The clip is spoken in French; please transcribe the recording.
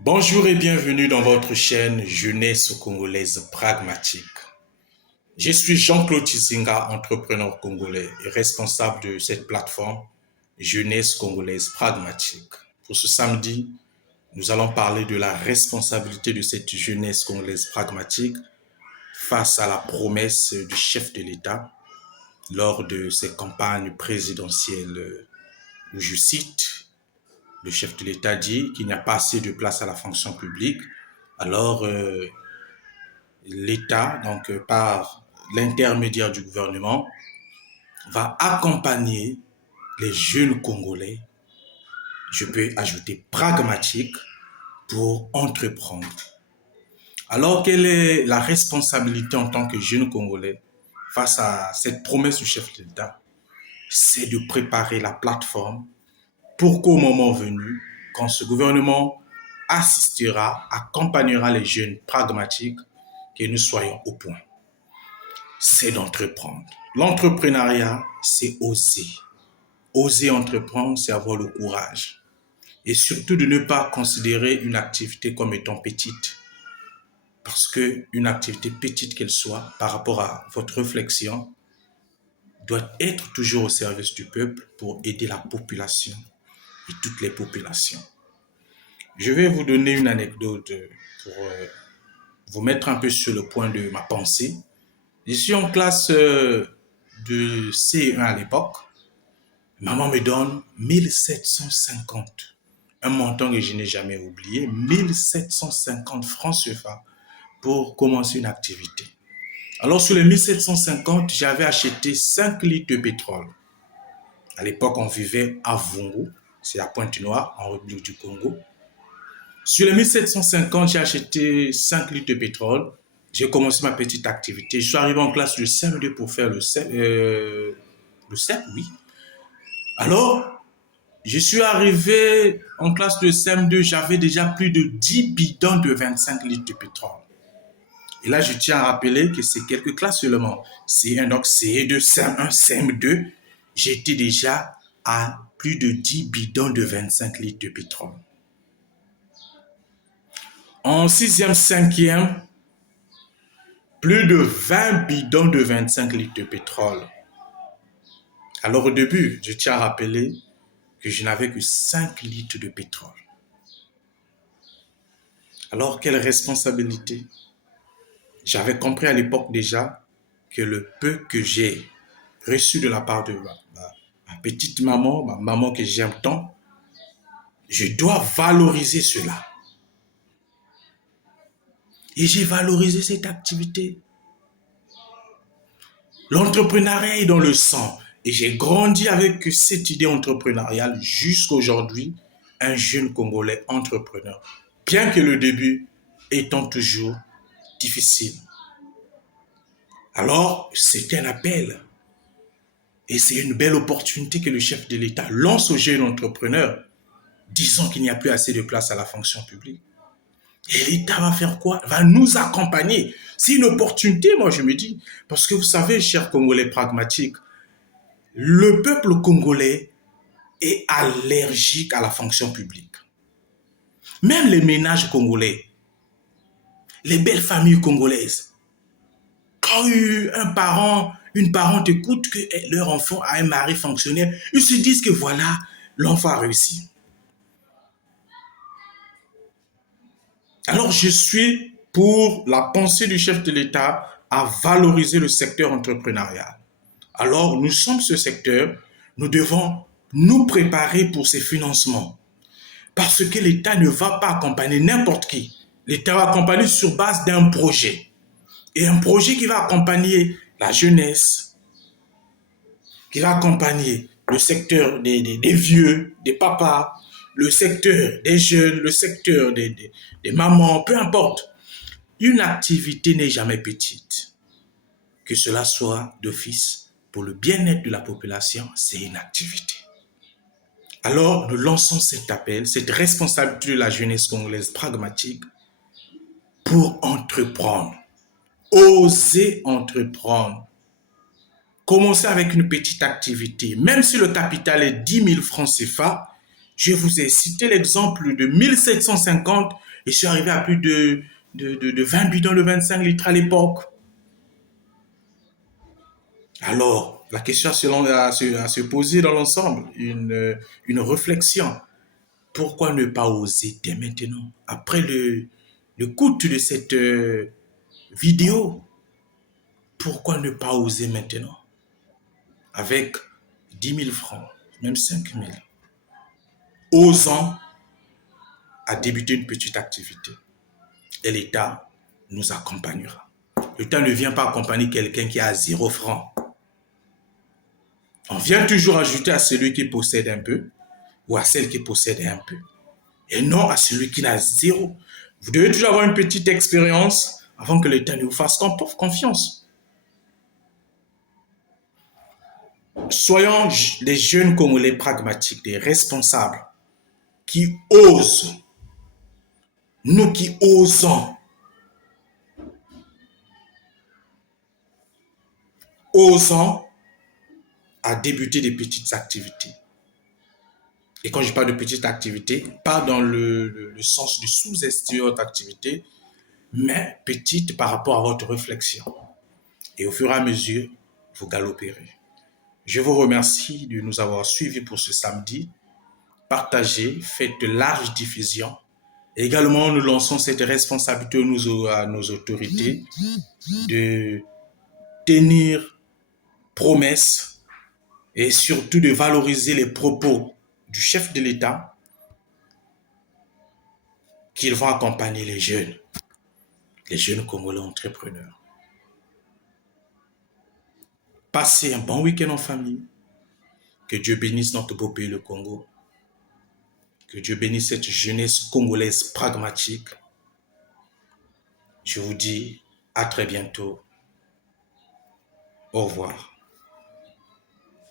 Bonjour et bienvenue dans votre chaîne Jeunesse congolaise pragmatique. Je suis Jean-Claude Tizinga, entrepreneur congolais et responsable de cette plateforme Jeunesse congolaise pragmatique. Pour ce samedi, nous allons parler de la responsabilité de cette jeunesse congolaise pragmatique face à la promesse du chef de l'État lors de ses campagnes présidentielles où, je cite, le chef de l'État dit qu'il n'y a pas assez de place à la fonction publique. Alors, l'État, donc par l'intermédiaire du gouvernement, va accompagner les jeunes Congolais, je peux ajouter pragmatiques, pour entreprendre. Alors, quelle est la responsabilité en tant que jeune Congolais face à cette promesse du chef de l'État? C'est de préparer la plateforme pour qu'au moment venu, quand ce gouvernement assistera, accompagnera les jeunes pragmatiques, que nous soyons au point. C'est d'entreprendre. L'entrepreneuriat, c'est oser. Oser entreprendre, c'est avoir le courage. Et surtout de ne pas considérer une activité comme étant petite. Parce qu'une activité petite qu'elle soit, par rapport à votre réflexion, doit être toujours au service du peuple pour aider la population et toutes les populations. Je vais vous donner une anecdote pour vous mettre un peu sur le point de ma pensée. Je suis en classe de CE1 à l'époque. Maman me donne 1750. Un montant que je n'ai jamais oublié. 1750 francs CFA pour commencer une activité. Alors, sur les 1750, j'avais acheté 5 litres de pétrole. À l'époque, on vivait à Vungu, c'est à Pointe-Noire, en République du Congo. Sur les 1750, j'ai acheté 5 litres de pétrole. J'ai commencé ma petite activité. Je suis arrivé en classe de CM2 pour faire le CEP, oui. Alors, je suis arrivé en classe de CM2, j'avais déjà plus de 10 bidons de 25 litres de pétrole. Et là, je tiens à rappeler que c'est quelques classes seulement. C1, donc CE2, CM1, CM2, j'étais déjà à plus de 10 bidons de 25 litres de pétrole. En 6e, 5e, plus de 20 bidons de 25 litres de pétrole. Alors au début, je tiens à rappeler que je n'avais que 5 litres de pétrole. Alors quelle responsabilité? J'avais compris à l'époque déjà que le peu que j'ai reçu de la part de ma petite maman, ma maman que j'aime tant, je dois valoriser cela. Et j'ai valorisé cette activité. L'entrepreneuriat est dans le sang. Et j'ai grandi avec cette idée entrepreneuriale jusqu'à aujourd'hui, un jeune Congolais entrepreneur. Bien que le début étant toujours difficile. Alors, c'est un appel. Et c'est une belle opportunité que le chef de l'État lance aux jeunes entrepreneurs, disant qu'il n'y a plus assez de place à la fonction publique. Et l'État va faire quoi? Va nous accompagner. C'est une opportunité, moi je me dis. Parce que vous savez, chers Congolais pragmatiques, le peuple congolais est allergique à la fonction publique. Même les ménages congolais, les belles familles congolaises, quand une parente écoute que leur enfant a un mari fonctionnaire, ils se disent que voilà, l'enfant a réussi. Alors je suis pour la pensée du chef de l'État à valoriser le secteur entrepreneurial. Alors nous sommes ce secteur, nous devons nous préparer pour ces financements. Parce que l'État ne va pas accompagner n'importe qui. L'État va accompagner sur base d'un projet. Et un projet qui va accompagner la jeunesse, qui va accompagner le secteur des vieux, des papas, le secteur des jeunes, le secteur des mamans, peu importe. Une activité n'est jamais petite. Que cela soit d'office pour le bien-être de la population, c'est une activité. Alors, nous lançons cet appel, cette responsabilité de la jeunesse congolaise pragmatique pour entreprendre. Oser entreprendre. Commencez avec une petite activité. Même si le capital est 10 000 francs CFA, je vous ai cité l'exemple de 1750 Ils sont arrivés à plus de 20 bidons de 25 litres à l'époque. Alors, la question à se poser dans l'ensemble, une réflexion. Pourquoi ne pas oser dès maintenant? Après l'écoute de cette vidéo, pourquoi ne pas oser maintenant? Avec 10 000 francs, même 5 000, osant à débuter une petite activité. Et l'État nous accompagnera. L'État ne vient pas accompagner quelqu'un qui a 0 francs. On vient toujours ajouter à celui qui possède un peu ou à celle qui possède un peu. Et non à celui qui n'a 0. Vous devez toujours avoir une petite expérience avant que l'État ne vous fasse confiance. Soyons les jeunes Congolais pragmatiques, des responsables qui osent, nous qui osons à débuter des petites activités. Et quand je parle de petites activités, pas dans le sens de sous-estimer votre activité, mais petite par rapport à votre réflexion. Et au fur et à mesure, vous galopérez. Je vous remercie de nous avoir suivis pour ce samedi. Partagez, faites de large diffusion. Également, nous lançons cette responsabilité à nos autorités de tenir promesse et surtout de valoriser les propos du chef de l'État qu'ils vont accompagner les jeunes Congolais entrepreneurs. Passez un bon week-end en famille. Que Dieu bénisse notre beau pays, le Congo. Que Dieu bénisse cette jeunesse congolaise pragmatique. Je vous dis à très bientôt. Au revoir.